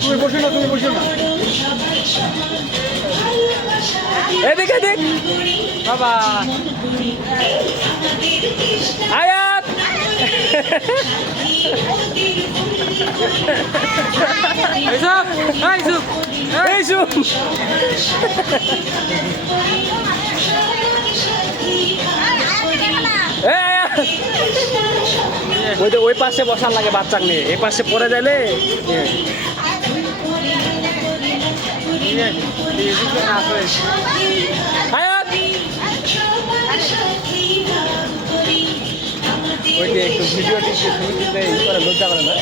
তুমি বসো না, তুমি বসো না। এদিক এদিক বাবা আয়াত ওই পাশে বসার লাগে বাচ্চা নিয়ে, এই পাশে পড়ে যাইলে ওইটা একটু ভিডিও টিপে ছবি তুলতে ই করে লজ্জা করে না।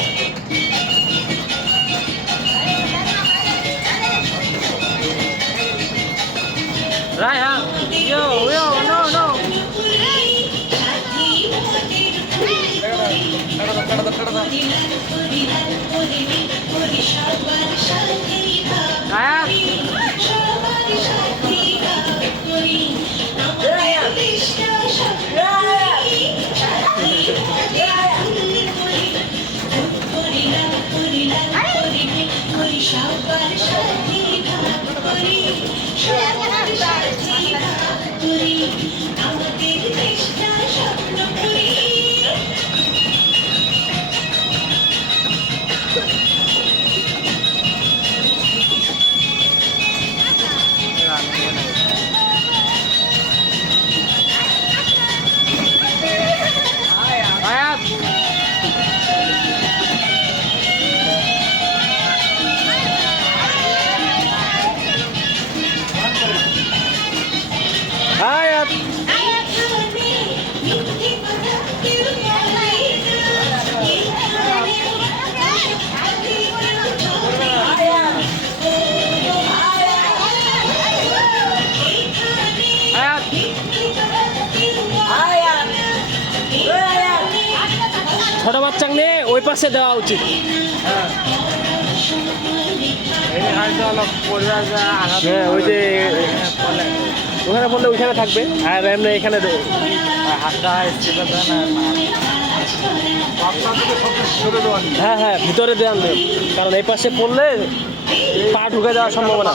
Raya, yo, no, no. Raya. Ayat. ছোট বাচ্চা নিয়ে ওই পাশে দেওয়া উচিত। ওই যে ওখানে বললে ওইখানে থাকবে, আর এমনি এখানে হ্যাঁ হ্যাঁ ভিতরে দেওয়ান দেব, কারণ এই পাশে পড়লে পা ঢুকে যাওয়ার সম্ভাবনা।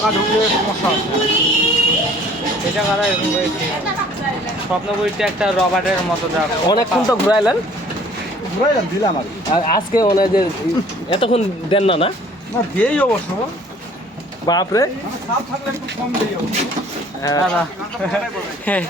স্বপ্ন বইটা একটা রবারের মতো অনেকক্ষণ তো ঘুরাইলেন, দিলাম আর আজকে মনে হয় যে এতক্ষণ দেন না না দিয়েই অবশ্য বাপরে। সাপ থাকলে একটু কম দিই হ্যাঁ